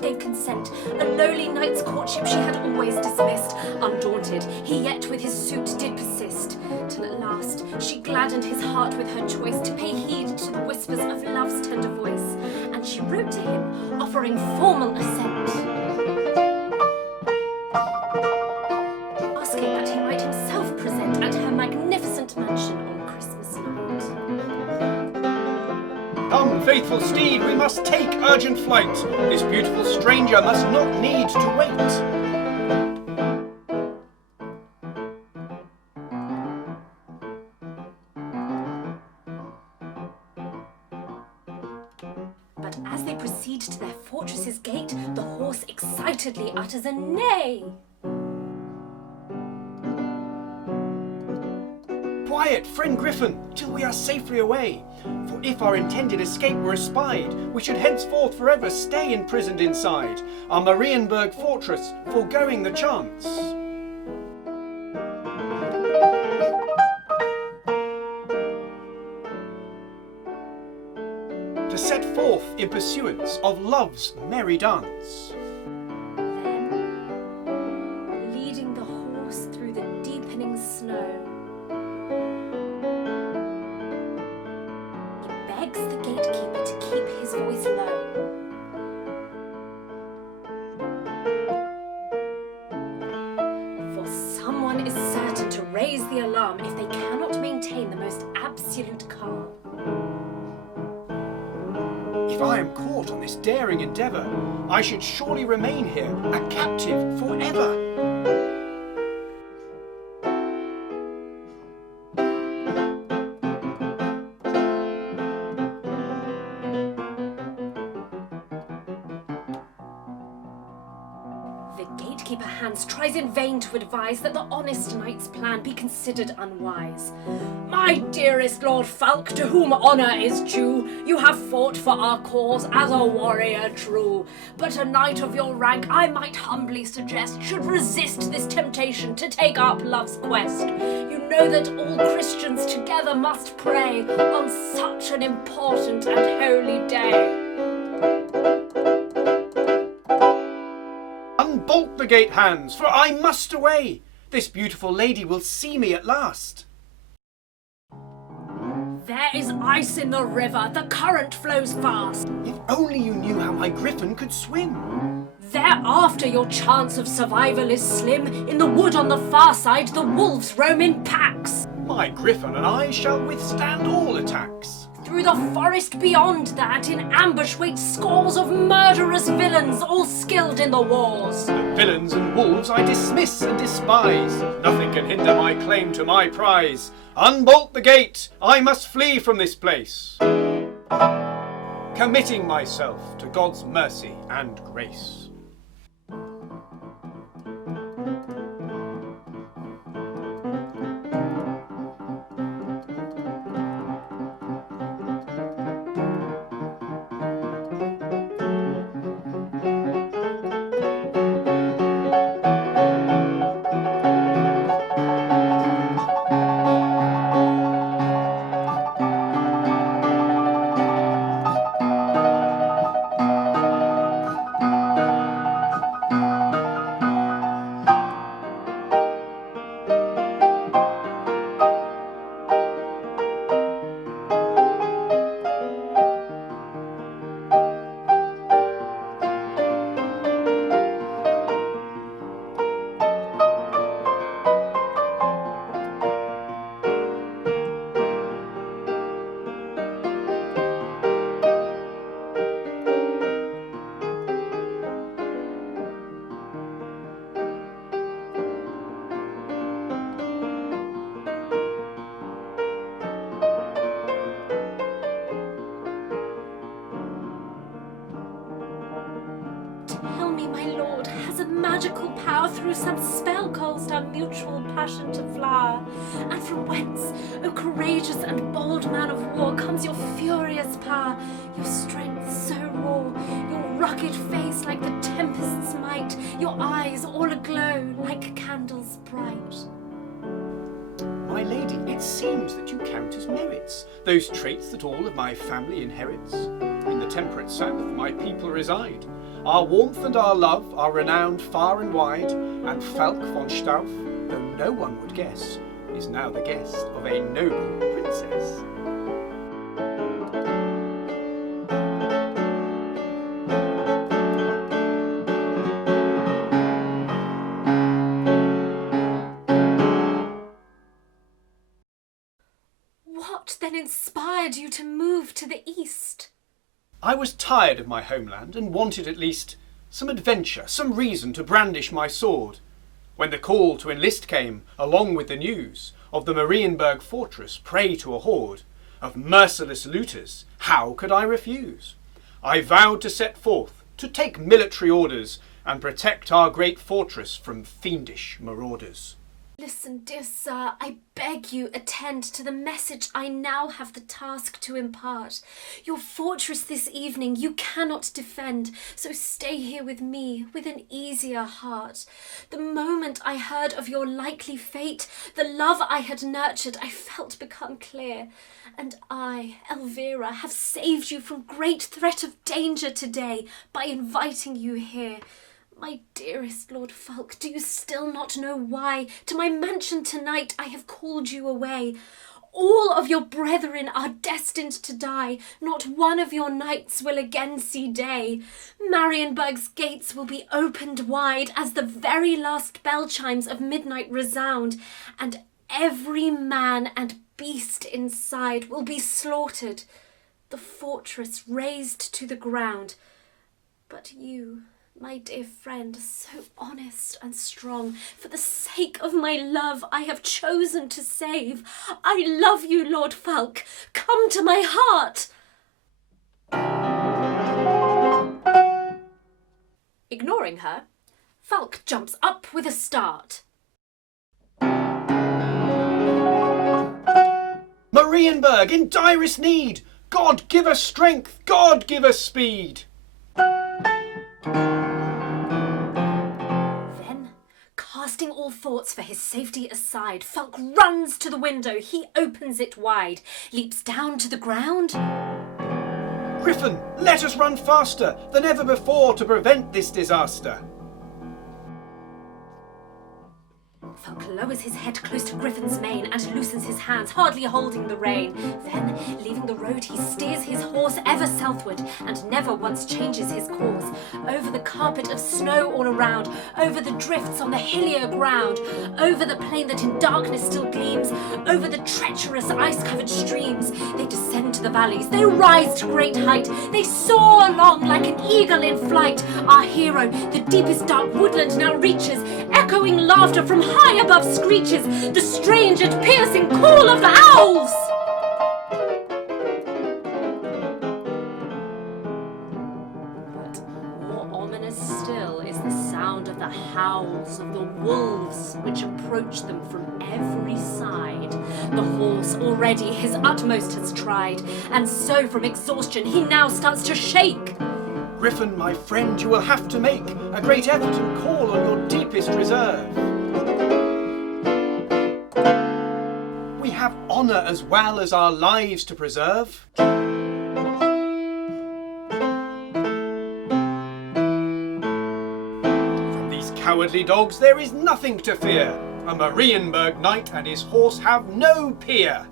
Gave consent. A lowly knight's courtship she had always dismissed. Undaunted, he yet with his suit did persist, till at last she gladdened his heart with her choice to pay heed to the whispers of love's tender voice, and she wrote to him, offering formal assent, asking that he might himself present at her magnificent mansion on Christmas night. Come, faithful steed, we must take urgent flight. This beautiful stranger must not need to wait. But as they proceed to their fortress's gate, the horse excitedly utters a neigh. Quiet, friend Griffin, till we are safely away. For if our intended escape were espied, we should henceforth forever stay imprisoned inside our Marienburg fortress, foregoing the chance. To set forth in pursuance of love's merry dance. Then, leading the horse through the deepening snow, begs the gatekeeper to keep his voice low. For someone is certain to raise the alarm if they cannot maintain the most absolute calm. If I am caught on this daring endeavour, I should surely remain here, a captive forever. The gatekeeper Hans tries in vain to advise that the honest knight's plan be considered unwise. My dearest Lord Falk, to whom honour is due, you have fought for our cause as a warrior true. But a knight of your rank, I might humbly suggest, should resist this temptation to take up love's quest. You know that all Christians together must pray on such an important and holy day. Unbolt the gate, Hans, for I must away. This beautiful lady will see me at last. There is ice in the river, the current flows fast. If only you knew how my griffin could swim. Thereafter your chance of survival is slim. In the wood on the far side, the wolves roam in packs. My griffin and I shall withstand all attacks. Through the forest beyond that, in ambush wait scores of murderous villains, all skilled in the wars. The villains and wolves I dismiss and despise. Nothing can hinder my claim to my prize. Unbolt the gate, I must flee from this place, committing myself to God's mercy and grace. magical power through some spell caused our mutual passion to flower? And from whence, O courageous and bold man of war, comes your furious power, your strength so raw, your rugged face like the tempest's might, your eyes all aglow like candles bright? My lady, it seems that you count as merits those traits that all of my family inherits. In the temperate south my people reside. Our warmth and our love are renowned far and wide, and Falk von Stauff, though no one would guess, is now the guest of a noble princess. What then inspired you to move to the east? I was tired of my homeland and wanted at least some adventure, some reason to brandish my sword. When the call to enlist came, along with the news of the Marienburg fortress prey to a horde of merciless looters, how could I refuse? I vowed to set forth, to take military orders and protect our great fortress from fiendish marauders. Listen, dear sir, I beg you attend to the message I now have the task to impart. Your fortress this evening you cannot defend, so stay here with me with an easier heart. The moment I heard of your likely fate, the love I had nurtured I felt become clear. And I, Elvira, have saved you from great threat of danger today by inviting you here. My dearest Lord Falk, do you still not know why to my mansion tonight I have called you away? All of your brethren are destined to die. Not one of your knights will again see day. Marienburg's gates will be opened wide as the very last bell chimes of midnight resound, and every man and beast inside will be slaughtered, the fortress razed to the ground. But you, my dear friend, so honest and strong, for the sake of my love I have chosen to save. I love you, Lord Falk. Come to my heart. Ignoring her, Falk jumps up with a start. Marienburg in direst need! God give us strength! God give us speed! Casting all thoughts for his safety aside, Falk runs to the window. He opens it wide, leaps down to the ground. Griffin, let us run faster than ever before to prevent this disaster. Falk lowers his head close to Griffin's mane and loosens his hands, hardly holding the rein. Then, leaving the road, he steers his horse ever southward and never once changes his course. Over the carpet of snow all around, over the drifts on the hillier ground, over the plain that in darkness still gleams, over the treacherous ice-covered streams. They descend to the valleys, they rise to great height, they soar along like an eagle in flight. Our hero, the deepest dark woodland now reaches, echoing laughter from high above screeches the strange and piercing call of the owls. But more ominous still is the sound of the howls of the wolves which approach them from every side. The horse already his utmost has tried, and so from exhaustion he now starts to shake. Griffin, my friend, you will have to make a great effort and call on your deepest reserve. We have honour as well as our lives to preserve. From these cowardly dogs there is nothing to fear. A Marienburg knight and his horse have no peer.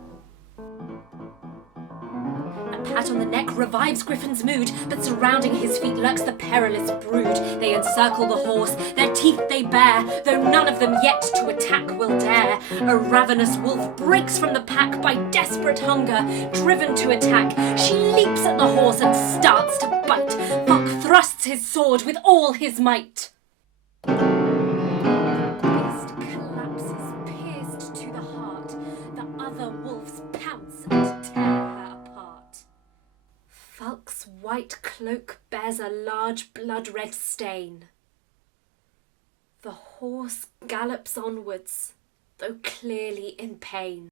Pat on the neck revives Griffin's mood, but surrounding his feet lurks the perilous brood. They encircle the horse, their teeth they bare, though none of them yet to attack will dare. A ravenous wolf breaks from the pack by desperate hunger, driven to attack. She leaps at the horse and starts to bite. Falk thrusts his sword with all his might. The beast collapses, pierced to the heart. The other wolves pounce and tear her apart. Falk's white cloak bears a large blood-red stain. horse gallops onwards, though clearly in pain.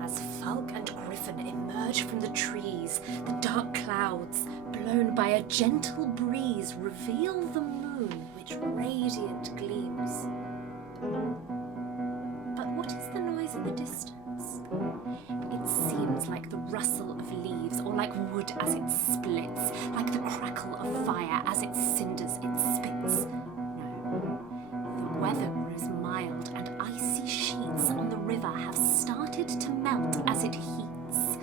As Falk and Griffin emerge from the trees, the dark clouds, blown by a gentle breeze, reveal the moon which radiant gleams. But what is the noise in the distance? It seems like the rustle of leaves, or like wood as it splits, like the crackle of fire as its cinders it spits. No, the weather grows mild, and icy sheets on the river have started to melt as it heats.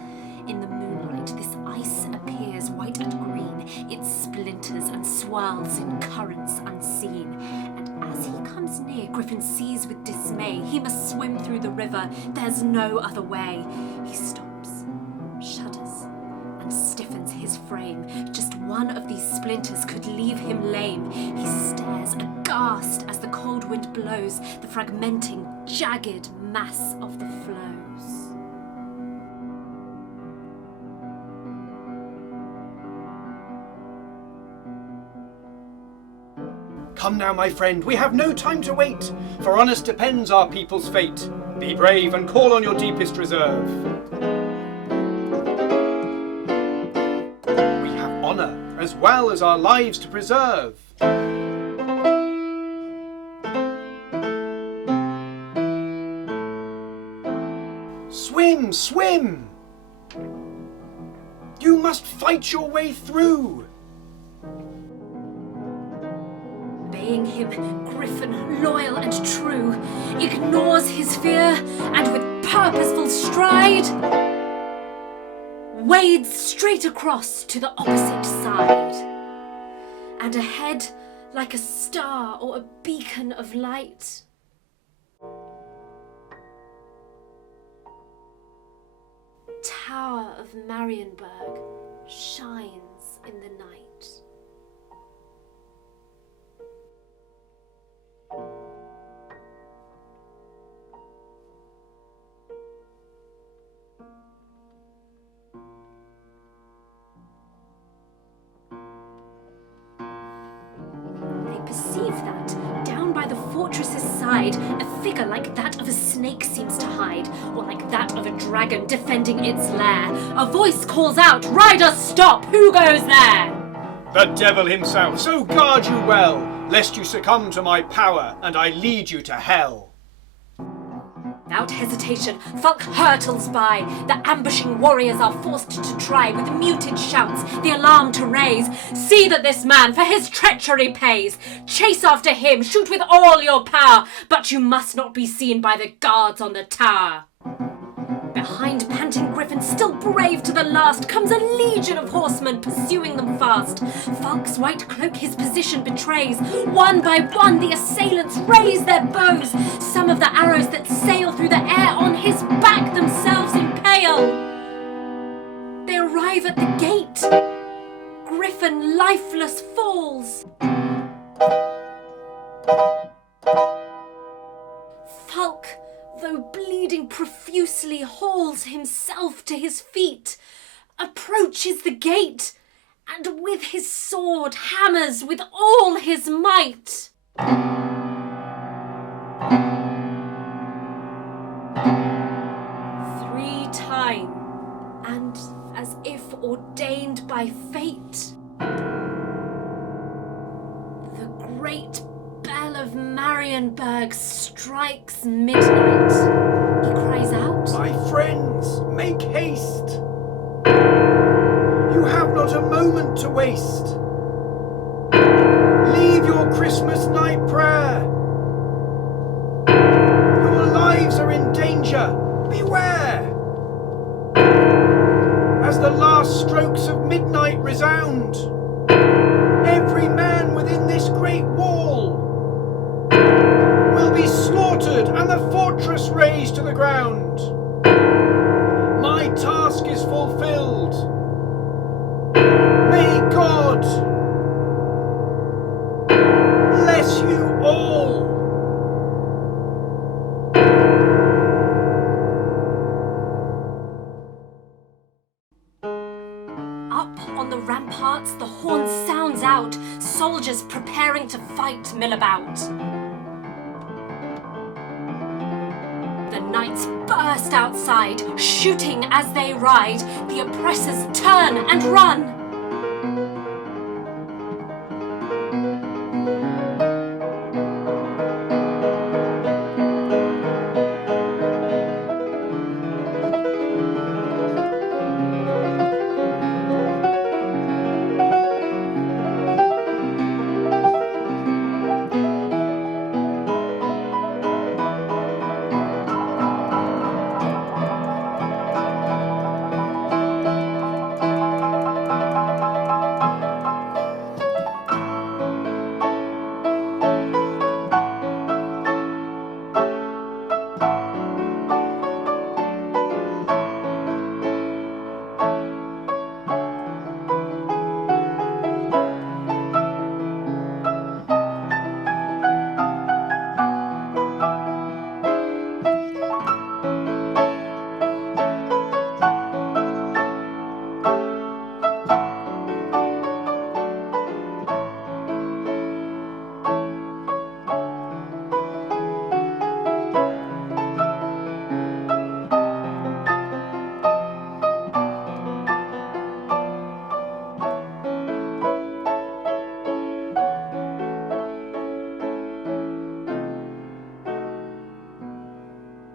In the moonlight, this ice appears white and green. It splinters and swirls in currents unseen. And as he comes near, Griffin sees with dismay. He must swim through the river. There's no other way. He stops, shudders, and stiffens his frame. Just one of these splinters could leave him lame. He stares aghast as the cold wind blows the fragmenting, jagged mass of the flows. Come now, my friend, we have no time to wait, for on us depends our people's fate. Be brave and call on your deepest reserve. We have honour, as well as our lives to preserve. Swim, swim! You must fight your way through! Obeying him, Griffin, loyal and true, ignores his fear and with purposeful stride wades straight across to the opposite side. And ahead, like a star or a beacon of light, Tower of Marienburg shines in the night. Perceive that, down by the fortress's side, a figure like that of a snake seems to hide, or like that of a dragon defending its lair. A voice calls out, "Rider, stop! Who goes there?" The devil himself, so guard you well, lest you succumb to my power, and I lead you to hell. Without hesitation, Falk hurtles by. The ambushing warriors are forced to try, with muted shouts, the alarm to raise. See that this man for his treachery pays. Chase after him, shoot with all your power, but you must not be seen by the guards on the tower. Behind panting Griffin, still brave to the last, comes a legion of horsemen pursuing them fast. Falk's white cloak his position betrays. One by one the assailants raise their bows. Some of the arrows that sail through the air on his back themselves impale. They arrive at the gate. Griffin lifeless falls. Falk, though bleeding profusely, hauls himself to his feet, approaches the gate, and with his sword hammers with all his might. 3 times, and as if ordained by fate, the great bell of Marienburg strikes midnight. He cries out, My friends, make haste! You have not a moment to waste. Leave your Christmas night prayer. Your lives are in danger. Beware! As the last strokes of midnight resound, every man within this great wall will be slaughtered and the fortress razed to the ground. My task is fulfilled. May God bless you all. ramparts, the horn sounds out, soldiers preparing to fight mill about. The knights burst outside, shooting as they ride, the oppressors turn and run.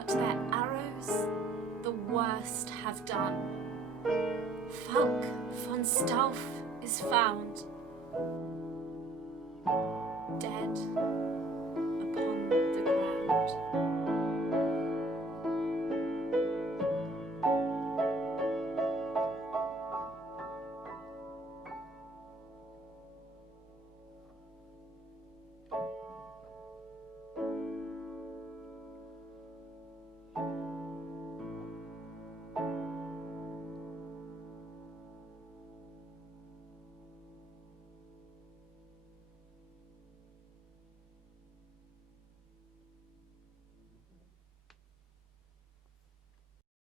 Their arrows the worst have done. Falk von Stauf is found.